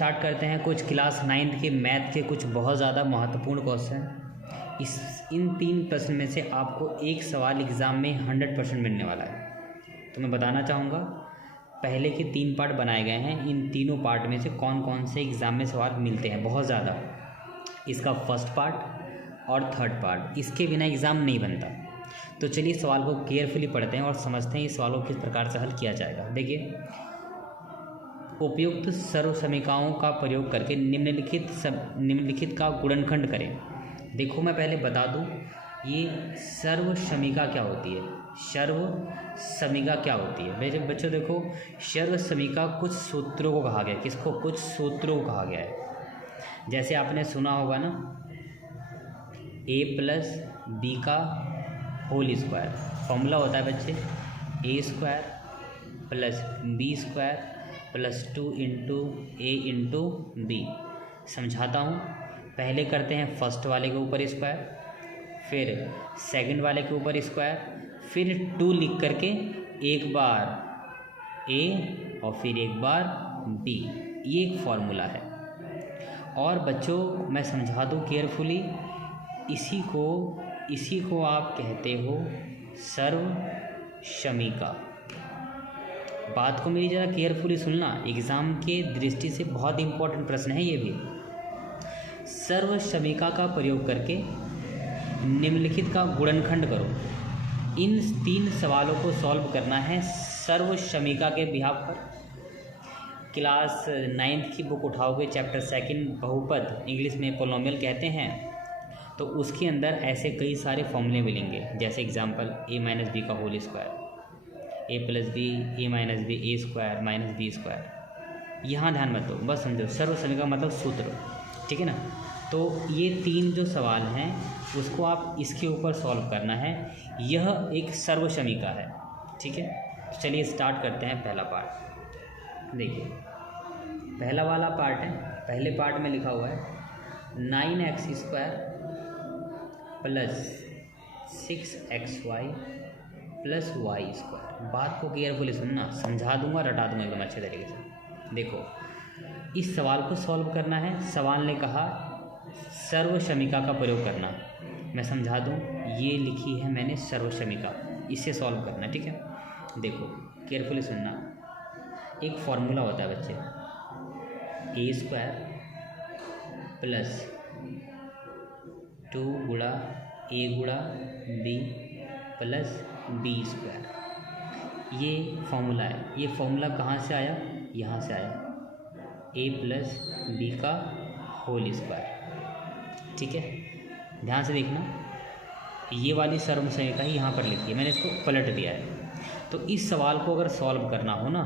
Start करते हैं कुछ क्लास 9th के मैथ के कुछ बहुत ज़्यादा महत्वपूर्ण क्वेश्चन। इन 3 प्रश्न में से आपको एक सवाल एग्ज़ाम में 100% मिलने वाला है। तो मैं बताना चाहूँगा, पहले के 3 पार्ट बनाए गए हैं, इन तीनों पार्ट में से कौन कौन से एग्ज़ाम में सवाल मिलते हैं बहुत ज़्यादा। इसका फर्स्ट पार्ट और थर्ड पार्ट, इसके बिना एग्ज़ाम नहीं बनता। तो चलिए सवाल को केयरफुली पढ़ते हैं और समझते हैं इस सवालों को किस प्रकार से हल किया जाएगा। देखिए, उपयुक्त सर्व समीकरणों का प्रयोग करके निम्नलिखित का गुणनखंड करें। देखो, मैं पहले बता दूं, ये सर्व समीकरण क्या होती है। सर्व समीकरण क्या होती है मेरे बच्चों? देखो, सर्व समीकरण कुछ सूत्रों को कहा गया है। किसको? कुछ सूत्रों को कहा गया है। जैसे आपने सुना होगा ना, a प्लस बी का होल स्क्वायर। फॉर्मूला होता है बच्चे, a square plus b square plus 2 into a into b. समझाता हूँ, पहले करते हैं फर्स्ट वाले के ऊपर स्क्वायर, फिर सेकंड वाले के ऊपर स्क्वायर, फिर 2 लिख करके एक बार ए और फिर एक बार बी। ये एक फॉर्मूला है। और बच्चों मैं समझा दूँ केयरफुली, इसी को आप कहते हो सर्व समीकरण। बात को मेरी ज़रा केयरफुली सुनना, एग्ज़ाम के दृष्टि से बहुत इंपॉर्टेंट प्रश्न है ये भी। सर्व समीकरण का प्रयोग करके निम्नलिखित का गुणनखंड करो। इन 3 सवालों को सॉल्व करना है सर्व समीकरण के बिहाफ पर। क्लास 9th की बुक उठाओगे, चैप्टर 2 बहुपद, इंग्लिश में पोलिनोमियल कहते हैं, तो उसके अंदर ऐसे कई सारे फॉर्मूले मिलेंगे। जैसे एग्जांपल a माइनस बी का whole square, a plus b, a minus b, a square minus b square. यहाँ ध्यान मत दो, बस समझो सर्व समीकरण मतलब सूत्र, ठीक है ना। तो ये 3 जो सवाल हैं उसको आप इसके ऊपर सॉल्व करना है। यह एक सर्व समीकरण है, ठीक है। तो चलिए स्टार्ट करते हैं पहला पार्ट। देखिए, पहला वाला पार्ट है, पहले पार्ट में लिखा हुआ है 9x square plus 6xy plus y square. बात को केयरफुली सुनना, समझा दूंगा, रटा दूंगा एकदम अच्छे तरीके से। देखो, इस सवाल को सॉल्व करना है। सवाल ने कहा सर्व समीकरण का प्रयोग करना। मैं समझा दूं, ये लिखी है मैंने सर्व समीकरण, इससे सॉल्व करना, ठीक है। देखो केयरफुली सुनना, एक फॉर्मूला होता है बच्चे, a स्क्वायर प्लस 2 गुणा a गुणा b प्लस बी स्क्वायर। ये फॉर्मूला है। ये फॉर्मूला कहाँ से आया? यहाँ से आया, a प्लस बी का होल स्क्वायर, ठीक है। ध्यान से देखना, ये वाली सर्व समीकरण यहाँ पर लिखी है, मैंने इसको पलट दिया है। तो इस सवाल को अगर सॉल्व करना हो ना,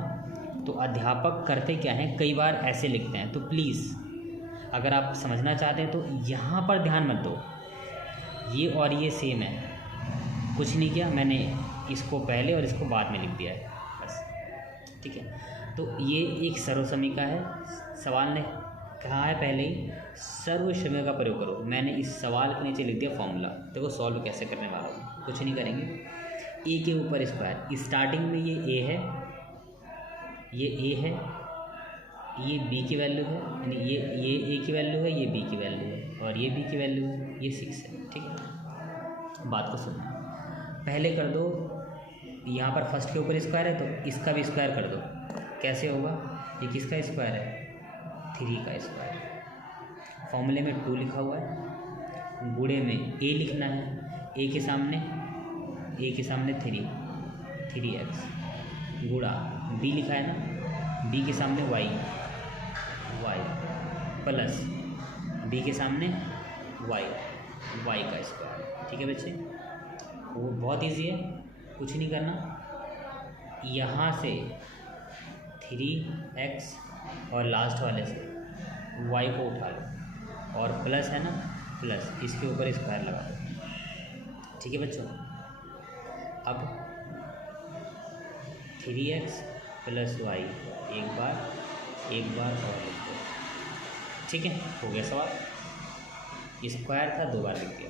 तो अध्यापक करते क्या हैं, कई बार ऐसे लिखते हैं। तो प्लीज़ अगर आप समझना चाहते हैं तो यहाँ पर ध्यान मत दो, ये और ये सेम है, कुछ नहीं किया मैंने, इसको पहले और इसको बाद में लिख दिया है बस, ठीक है। तो ये एक सर्व समीकरण है। सवाल ने कहा है पहले ही सर्व समीकरण का प्रयोग करो, मैंने इस सवाल के नीचे लिख दिया फॉर्मूला। देखो सॉल्व कैसे करने वाला हूँ, कुछ नहीं करेंगे, ए के ऊपर स्क्वायर। स्टार्टिंग में ये ए है, ये ए है, ये बी की वैल्यू है, यानी ये ए की वैल्यू है, ये बी की वैल्यू है, और ये बी की वैल्यू है, ये 6 है, ठीक है। बात को सुनो, पहले कर दो, यहाँ पर फर्स्ट के ऊपर स्क्वायर है तो इसका भी स्क्वायर कर दो। कैसे होगा? ये किसका स्क्वायर है? 3 का स्क्वायर। फॉर्मूले में 2 लिखा हुआ है, गुणे में a लिखना है, a के सामने 3x गुणा b लिखा है ना, b के सामने y प्लस b के सामने y का स्क्वायर, ठीक है बच्चे। वो बहुत इजी है, कुछ नहीं करना, यहाँ से 3x और लास्ट वाले से y को उठा लो और प्लस है ना, प्लस इसके ऊपर स्क्वायर लगा दो, ठीक है बच्चों। अब 3x प्लस y एक बार और लिख दो, ठीक है, हो गया सवाल। स्क्वायर था 2 बार लिख दिया।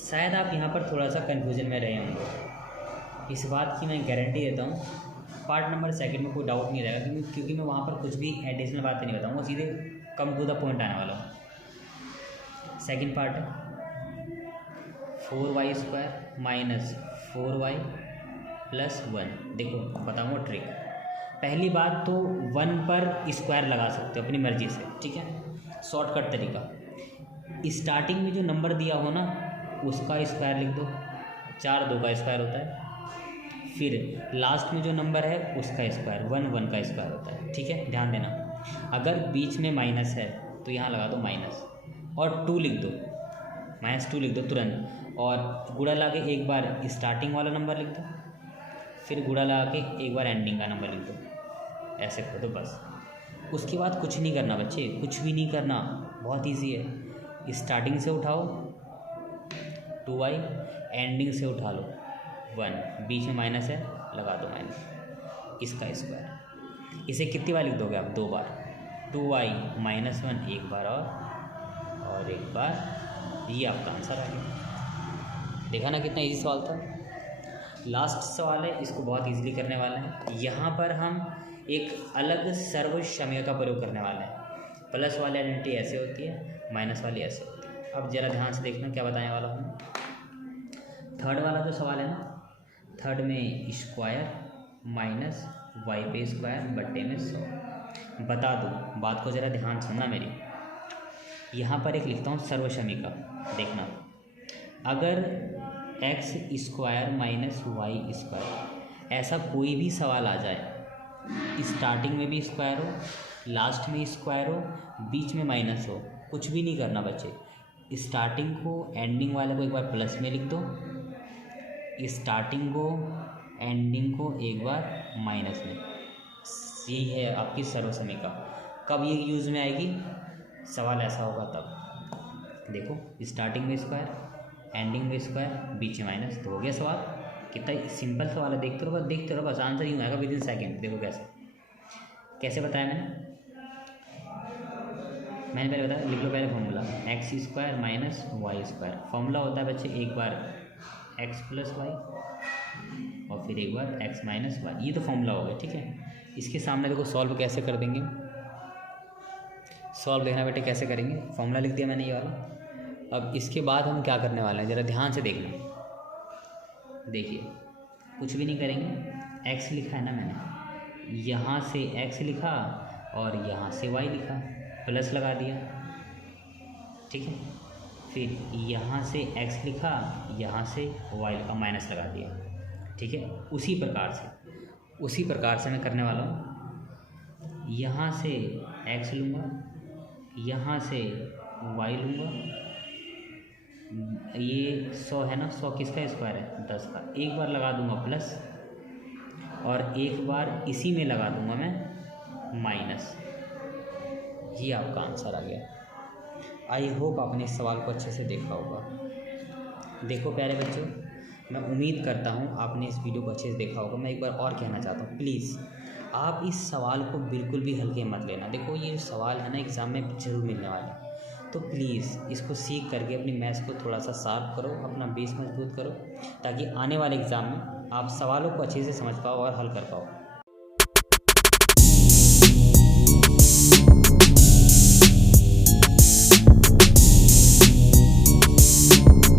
शायद आप यहाँ पर थोड़ा सा कन्फ्यूजन में रहे होंगे, इस बात की मैं गारंटी देता हूँ पार्ट नंबर सेकंड में कोई डाउट नहीं रहेगा, क्योंकि मैं वहाँ पर कुछ भी एडिशनल बातें नहीं बताऊँगा, सीधे कम टू द पॉइंट आने वाला हूँ। सेकंड पार्ट है 4y² माइनस 4y प्लस 1। देखो बताऊँगा ट्रिक। पहली बात तो 1 पर स्क्वायर लगा सकते हो अपनी मर्जी से, ठीक है, शॉर्टकट तरीका। स्टार्टिंग में जो नंबर दिया हो ना उसका स्क्वायर लिख दो, 4 2 का स्क्वायर होता है। फिर लास्ट में जो नंबर है उसका स्क्वायर 1 1 का स्क्वायर होता है, ठीक है, ध्यान देना। अगर बीच में माइनस है तो यहाँ लगा दो माइनस और 2 लिख दो, -2 लिख दो तुरंत, और गुणा ला के एक बार स्टार्टिंग वाला नंबर लिख दो, फिर गुणा ला के एक बार एंडिंग का नंबर लिख दो, ऐसे कर दो बस। उसके बाद कुछ नहीं करना बच्चे, कुछ भी नहीं करना, बहुत ईजी है। स्टार्टिंग से उठाओ 2y, एंडिंग से उठा लो 1, बीच में माइनस है लगा दो माइनस, इसका स्क्वायर। इसे कितनी बार लिख दोगे आप? 2 बार। 2y माइनस 1 एक बार और एक बार, ये आपका आंसर आ गया। देखा ना कितना इजी सवाल था। लास्ट सवाल है, इसको बहुत इजीली करने वाला है। यहाँ पर हम एक अलग सर्वसमय का प्रयोग करने वाले हैं। प्लस वाली आइडेंटिटी ऐसे होती है, माइनस वाली ऐसे होती है। अब ज़रा ध्यान से देखना क्या बताने वाला हूँ। थर्ड वाला जो सवाल है ना, थर्ड में स्क्वायर माइनस वाई पे स्क्वायर बट्टे में 100। बता दूँ, बात को ज़रा ध्यान सुनना मेरी। यहाँ पर एक लिखता हूँ सर्वसमय का, देखना। अगर x square minus y square ऐसा कोई भी सवाल आ जाए, स्टार्टिंग में भी स्क्वायर हो, लास्ट में स्क्वायर हो, बीच में माइनस हो, कुछ भी नहीं करना बच्चे। स्टार्टिंग को एंडिंग वाले को एक बार प्लस में लिख दो, स्टार्टिंग को एंडिंग को एक बार माइनस में। यही है आपकी सर्वसमय का। कब ये यूज़ में आएगी? सवाल ऐसा होगा तब। देखो, स्टार्टिंग में स्क्वायर, एंडिंग में स्क्वायर, बीच में माइनस, तो हो गया सवाल। कितना सिंपल सवाल है, देखते रहो बस, आंसर यूँ आएगा विद इन सेकेंड। देखो कैसे बताया मैंने पहले बताया, लिख लो पहले formula. X square minus y square, formula होता है बच्चे एक बार एक्स प्लस वाई और फिर एक बार एक्स माइनस वाई, ये तो फॉर्मूला हो गया, ठीक है। इसके सामने देखो सॉल्व कैसे कर देंगे। सॉल्व देखना बेटे कैसे करेंगे, फॉर्मूला लिख दिया मैंने ये वाला। अब इसके बाद हम क्या करने वाले हैं, ज़रा ध्यान से देखना। देखिए, कुछ भी नहीं करेंगे, एक्स लिखा है ना मैंने, यहाँ से एक्स लिखा और यहाँ से वाई लिखा, प्लस लगा दिया, ठीक है। फिर यहाँ से एक्स लिखा, यहाँ से वाई लिखा, माइनस लगा दिया, ठीक है। उसी प्रकार से मैं करने वाला हूँ। यहाँ से एक्स लूँगा, यहाँ से वाई लूँगा, ये 100 है ना, 100 किसका स्क्वायर है? 10 का। एक बार लगा दूँगा प्लस और एक बार इसी में लगा दूँगा मैं माइनस। ये आपका आंसर आ गया। आई होप आपने इस सवाल को अच्छे से देखा होगा। देखो प्यारे बच्चों, मैं उम्मीद करता हूँ आपने इस वीडियो को अच्छे से देखा होगा। मैं एक बार और कहना चाहता हूँ, प्लीज़ आप इस सवाल को बिल्कुल भी हल्के मत लेना। देखो, ये जो सवाल है ना एग्ज़ाम में ज़रूर मिलने वाला है, तो प्लीज़ इसको सीख करके अपनी मैथ्स को थोड़ा सा शार्प करो, अपना बेस मजबूत करो, ताकि आने वाले एग्ज़ाम में आप सवालों को अच्छे से समझ पाओ और हल कर पाओ।